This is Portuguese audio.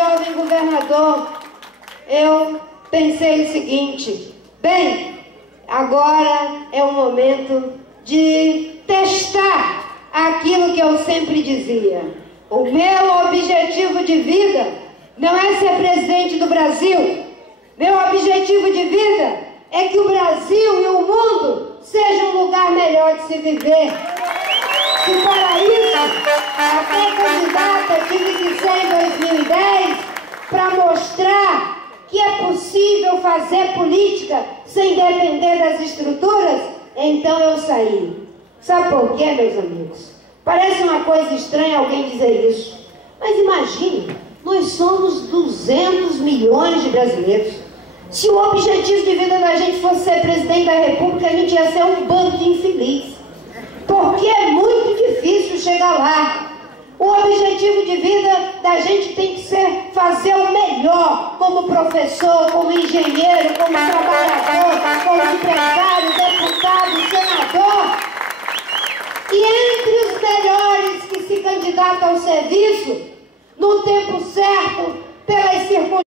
jovem governador, eu pensei o seguinte: bem, agora é o momento de testar aquilo que eu sempre dizia. O meu objetivo de vida não é ser presidente do Brasil. Meu objetivo de vida é que o Brasil e o mundo sejam um lugar melhor de se viver. Se para isso, até candidata tive que ser em 2010 para mostrar que é possível fazer política sem depender das estruturas, então eu saí. Sabe por quê, meus amigos? Parece uma coisa estranha alguém dizer isso, mas imagine, nós somos 200 milhões de brasileiros. Se o objetivo de vida da gente fosse ser presidente da República, a gente ia ser um bando de infeliz, porque é muito difícil chegar lá. O objetivo de vida da gente tem que ser fazer o melhor, como professor, como engenheiro, como trabalhador, como empresário, deputado, senador. E entre os melhores que se candidatam ao serviço, no tempo certo, pelas circunstâncias